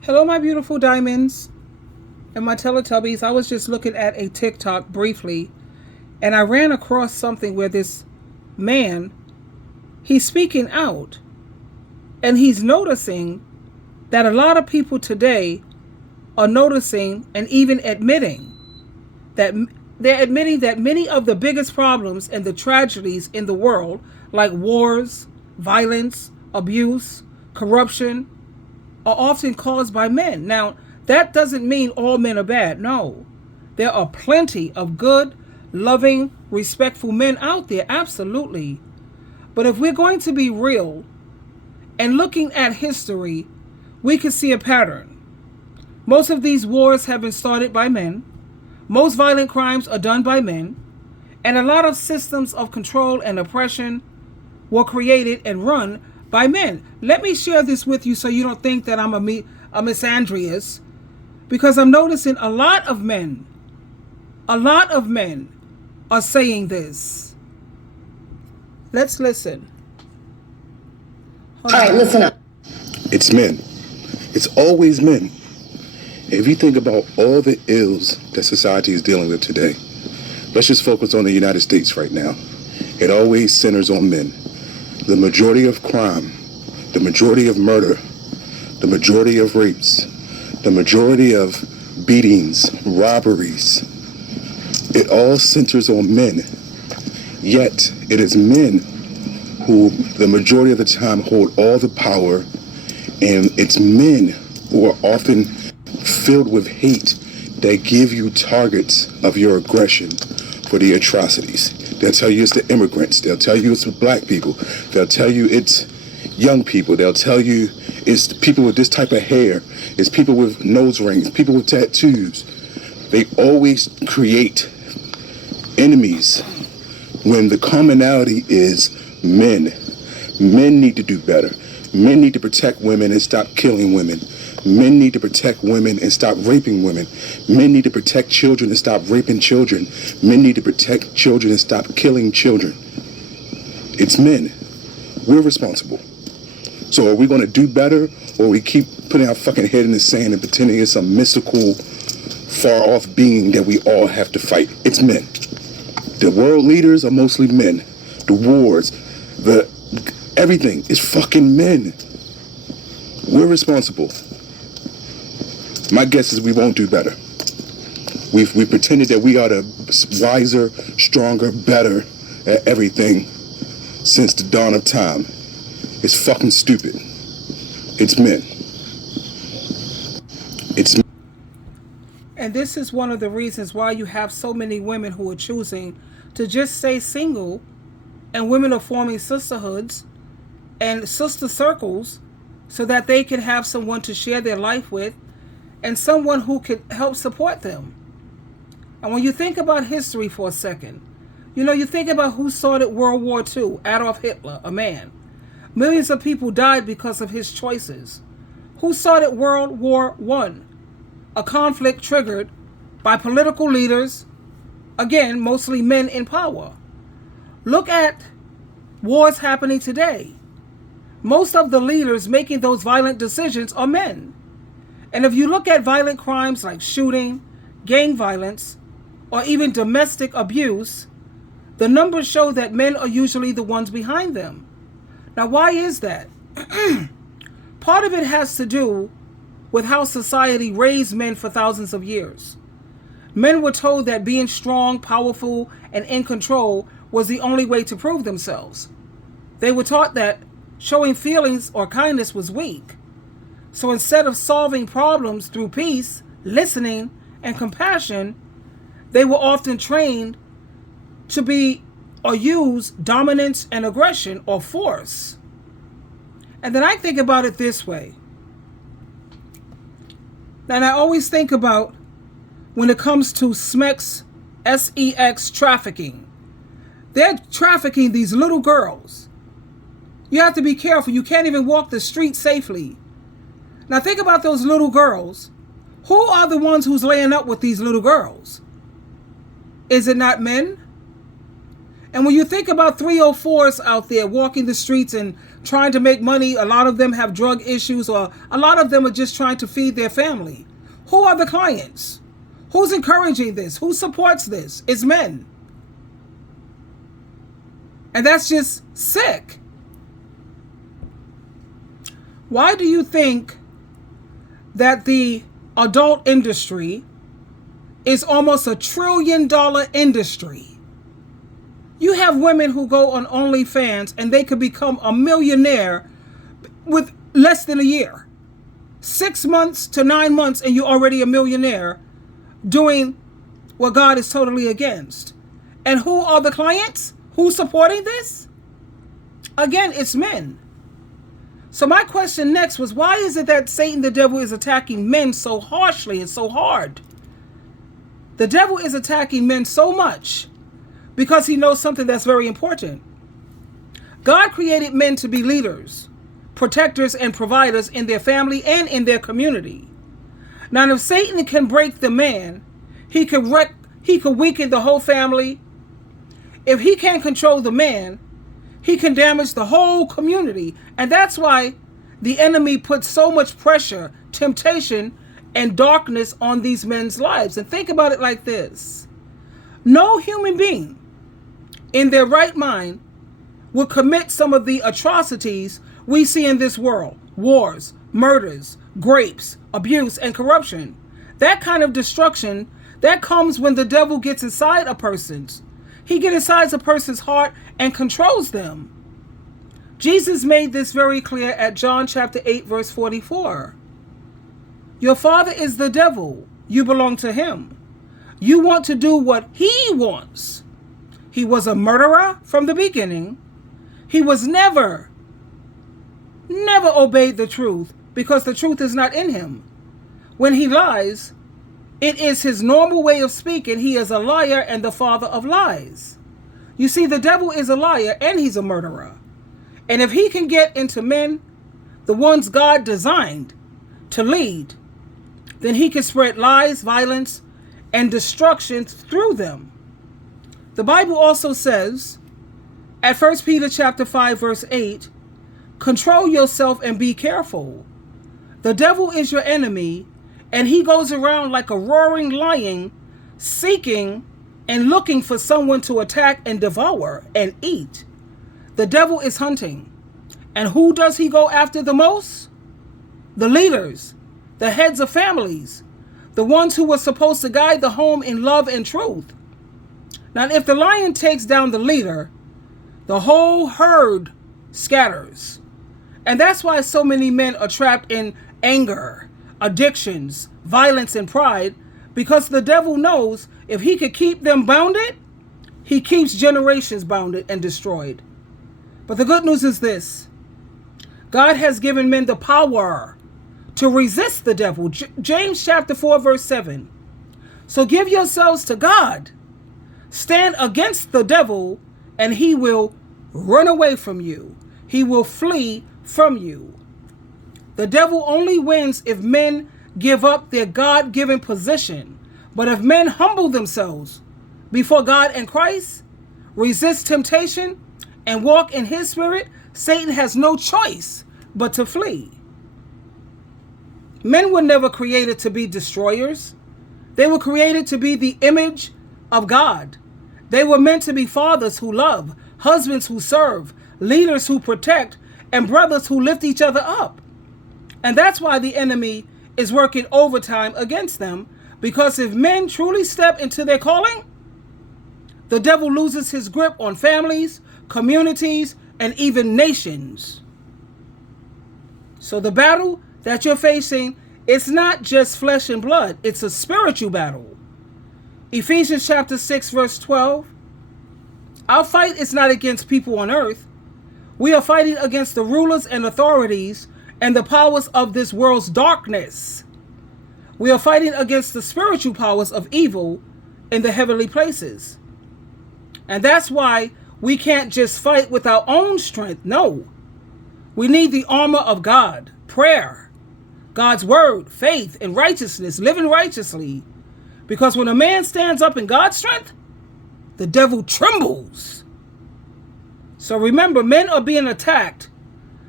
Hello, my beautiful diamonds and my Teletubbies. I was just looking at a TikTok briefly, and I ran across something where this man, he's speaking out, and he's noticing that a lot of people today are noticing and even admitting that they're admitting that many of the biggest problems and the tragedies in the world, like wars, violence, abuse, corruption, are often caused by men. Now, that doesn't mean all men are bad. No. There are plenty of good, loving, respectful men out there, absolutely. But if we're going to be real and looking at history, we can see a pattern. Most of these wars have been started by men. Most violent crimes are done by men. And a lot of systems of control and oppression were created and run by men. Let me share this with you so you don't think that I'm a misandrious, because I'm noticing a lot of men are saying this. Let's listen. All right, listen up. It's men. It's always men. If you think about all the ills that society is dealing with today, let's just focus on the United States right now. It always centers on men. The majority of crime, the majority of murder, the majority of rapes, the majority of beatings, robberies, it all centers on men. Yet, it is men who the majority of the time hold all the power, and it's men who are often filled with hate that give you targets of your aggression for the atrocities. They'll tell you it's the immigrants. They'll tell you it's the black people. They'll tell you it's young people. They'll tell you it's the people with this type of hair. It's people with nose rings, people with tattoos. They always create enemies when the commonality is men. Men need to do better. Men need to protect women and stop killing women. Men need to protect women and stop raping women. Men need to protect children and stop raping children. Men need to protect children and stop killing children. It's men. We're responsible. So are we going to do better, or we keep putting our fucking head in the sand and pretending it's some mystical, far-off being that we all have to fight? It's men. The world leaders are mostly men. The wars, everything is fucking men. We're responsible. My guess is we won't do better. We pretended that we are the wiser, stronger, better at everything since the dawn of time. It's fucking stupid. It's men. It's men. And this is one of the reasons why you have so many women who are choosing to just stay single, and women are forming sisterhoods and sister circles so that they can have someone to share their life with and someone who can help support them. And when you think about history for a second, you think about who started World War II, Adolf Hitler, a man. Millions of people died because of his choices. Who started World War I? A conflict triggered by political leaders, again, mostly men in power. Look at wars happening today. Most of the leaders making those violent decisions are men. And if you look at violent crimes like shooting, gang violence, or even domestic abuse, the numbers show that men are usually the ones behind them. Now, why is that? Part of it has to do with how society raised men for thousands of years. Men were told that being strong, powerful, and in control was the only way to prove themselves. They were taught that showing feelings or kindness was weak. So instead of solving problems through peace, listening, and compassion, they were often trained to be or use dominance and aggression or force. And then I think about it this way. And I always think about when it comes to SMEX, S-E-X trafficking. They're trafficking these little girls. You have to be careful. You can't even walk the street safely. Now think about those little girls. Who are the ones who's laying up with these little girls? Is it not men? And when you think about 304s out there walking the streets and trying to make money. A lot of them have drug issues, or a lot of them are just trying to feed their family. Who are the clients? Who's encouraging this? Who supports this? It's men. And that's just sick. Why do you think that the adult industry is almost $1 trillion industry? You have women who go on OnlyFans and they could become a millionaire with less than a year. 6 months to 9 months and you're already a millionaire doing what God is totally against. And who are the clients? Who's supporting this? Again, it's men. So my question next was, why is it that Satan, the devil, is attacking men so harshly and so hard? The devil is attacking men so much because he knows something that's very important. God created men to be leaders, protectors, and providers in their family and in their community. Now, if Satan can break the man, he could weaken the whole family. If he can't control the man, he can damage the whole community. And that's why the enemy puts so much pressure, temptation, and darkness on these men's lives. And think about it like this. No human being in their right mind will commit some of the atrocities we see in this world. Wars, murders, rapes, abuse, and corruption. That kind of destruction, that comes when the devil gets inside a person's. He gets inside a person's heart and controls them. Jesus made this very clear at John chapter 8, verse 44. Your father is the devil. You belong to him. You want to do what he wants. He was a murderer from the beginning. He was never obeyed the truth because the truth is not in him. When he lies, it is his normal way of speaking. He is a liar and the father of lies. You see, the devil is a liar and he's a murderer. And if he can get into men, the ones God designed to lead, then he can spread lies, violence, and destruction through them. The Bible also says at 1 Peter chapter 5, verse 8, control yourself and be careful. The devil is your enemy, and he goes around like a roaring lion, seeking and looking for someone to attack and devour and eat. The devil is hunting. And who does he go after the most? The leaders, the heads of families, the ones who were supposed to guide the home in love and truth. Now, if the lion takes down the leader, the whole herd scatters. And that's why so many men are trapped in anger, addictions, violence, and pride, because the devil knows if he could keep them bounded, he keeps generations bounded and destroyed. But the good news is this. God has given men the power to resist the devil. James chapter 4, verse 7. So give yourselves to God. Stand against the devil, and he will run away from you. He will flee from you. The devil only wins if men give up their God-given position. But if men humble themselves before God and Christ, resist temptation, and walk in his spirit, Satan has no choice but to flee. Men were never created to be destroyers. They were created to be the image of God. They were meant to be fathers who love, husbands who serve, leaders who protect, and brothers who lift each other up. And that's why the enemy is working overtime against them, because if men truly step into their calling, the devil loses his grip on families, communities, and even nations. So the battle that you're facing, it's not just flesh and blood, it's a spiritual battle. Ephesians chapter 6, verse 12. Our fight is not against people on earth. We are fighting against the rulers and authorities and the powers of this world's darkness. We are fighting against the spiritual powers of evil in the heavenly places. And that's why we can't just fight with our own strength. No. We need the armor of God, prayer, God's word, faith, and righteousness, living righteously. Because when a man stands up in God's strength, the devil trembles. So remember, men are being attacked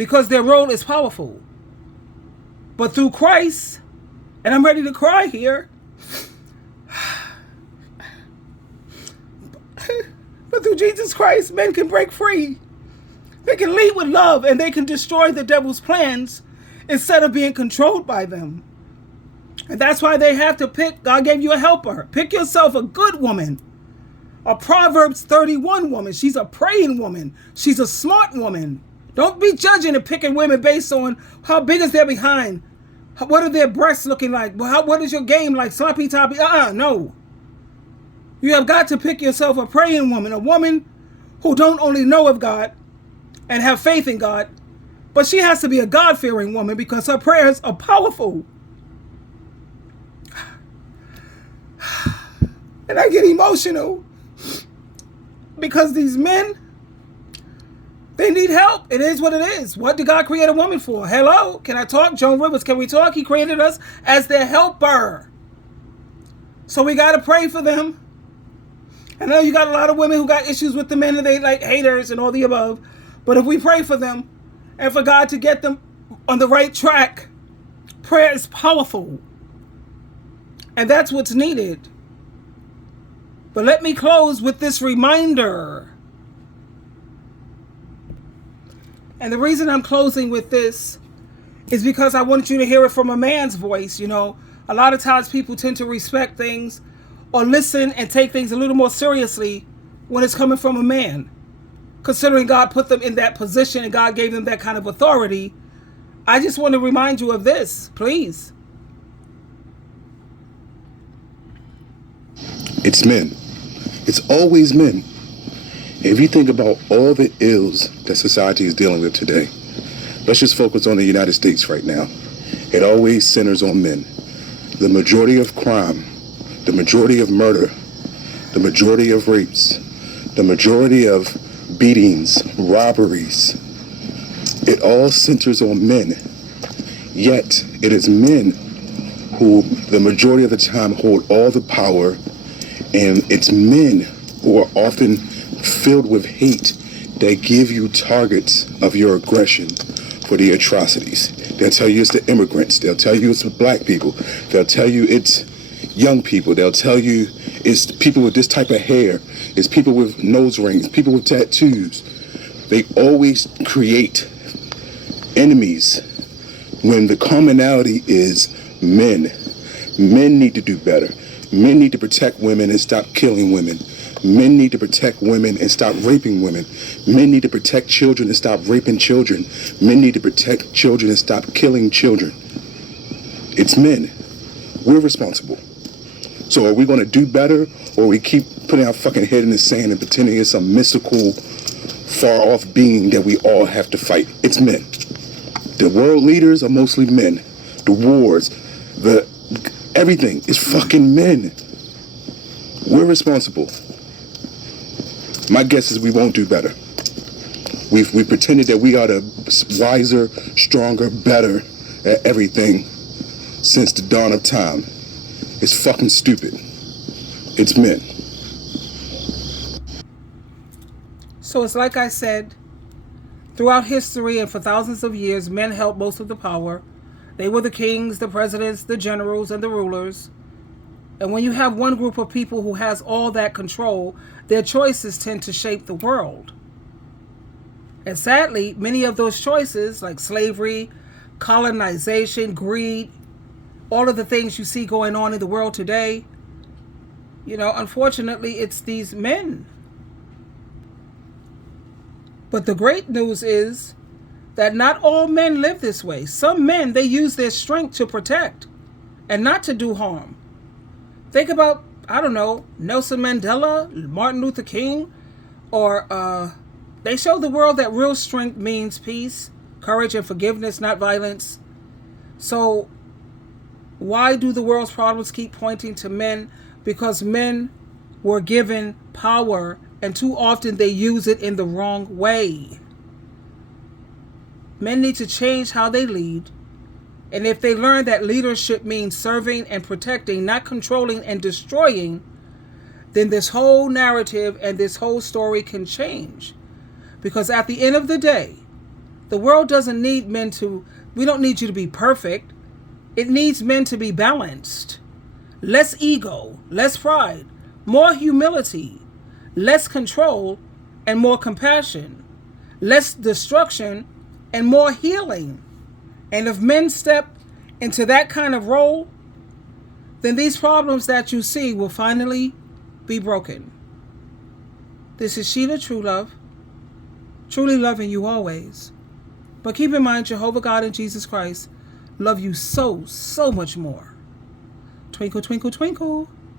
because their role is powerful. But through Christ, and I'm ready to cry here, but through Jesus Christ, men can break free. They can lead with love, and they can destroy the devil's plans instead of being controlled by them. And that's why they have to pick. God gave you a helper. Pick yourself a good woman, a Proverbs 31 woman. She's a praying woman. She's a smart woman. Don't be judging and picking women based on how big is their behind. What are their breasts looking like? What is your game like? Sloppy toppy? No. You have got to pick yourself a praying woman, a woman who don't only know of God and have faith in God, but she has to be a God-fearing woman because her prayers are powerful. And I get emotional because these men, they need help. It is what it is. What did God create a woman for? Hello? Can I talk? Joan Rivers, can we talk? He created us as their helper. So we got to pray for them. I know you got a lot of women who got issues with the men and they like haters and all the above. But if we pray for them and for God to get them on the right track, prayer is powerful. And that's what's needed. But let me close with this reminder. And the reason I'm closing with this is because I want you to hear it from a man's voice. You know, a lot of times people tend to respect things or listen and take things a little more seriously when it's coming from a man. Considering God put them in that position and God gave them that kind of authority, I just want to remind you of this, please. It's men. It's always men. If you think about all the ills that society is dealing with today, let's just focus on the United States right now. It always centers on men. The majority of crime, the majority of murder, the majority of rapes, the majority of beatings, robberies, it all centers on men. Yet, it is men who the majority of the time hold all the power, and it's men who are often filled with hate that give you targets of your aggression for the atrocities. They'll tell you it's the immigrants. They'll tell you it's the black people. They'll tell you it's young people. They'll tell you it's people with this type of hair. It's people with nose rings, people with tattoos. They always create enemies when the commonality is men. Men need to do better. Men need to protect women and stop killing women. Men need to protect women and stop raping women. Men need to protect children and stop raping children. Men need to protect children and stop killing children. It's men. We're responsible. So are we going to do better, or we keep putting our fucking head in the sand and pretending it's some mystical, far-off being that we all have to fight? It's men. The world leaders are mostly men. The wars, everything is fucking men. We're responsible. My guess is we won't do better. We've pretended that we are the wiser, stronger, better at everything since the dawn of time. It's fucking stupid. It's men. So it's like I said, throughout history and for thousands of years, men held most of the power. They were the kings, the presidents, the generals, and the rulers. And when you have one group of people who has all that control, their choices tend to shape the world. And sadly, many of those choices, like slavery, colonization, greed, all of the things you see going on in the world today, unfortunately, it's these men. But the great news is that not all men live this way. Some men, they use their strength to protect and not to do harm. Think about, Nelson Mandela, Martin Luther King, or they show the world that real strength means peace, courage, and forgiveness, not violence. So why do the world's problems keep pointing to men? Because men were given power, and too often they use it in the wrong way. Men need to change how they lead. And if they learn that leadership means serving and protecting, not controlling and destroying, then this whole narrative and this whole story can change. Because at the end of the day, The world doesn't need men to, we don't need you to be perfect. It needs men to be balanced. Less ego, less pride, more humility, less control, and more compassion, less destruction, and more healing. And if men step into that kind of role, then these problems that you see will finally be broken. This is SheilaTruelove, truly loving you always. But keep in mind, Jehovah God and Jesus Christ love you so, so much more. Twinkle, twinkle, twinkle.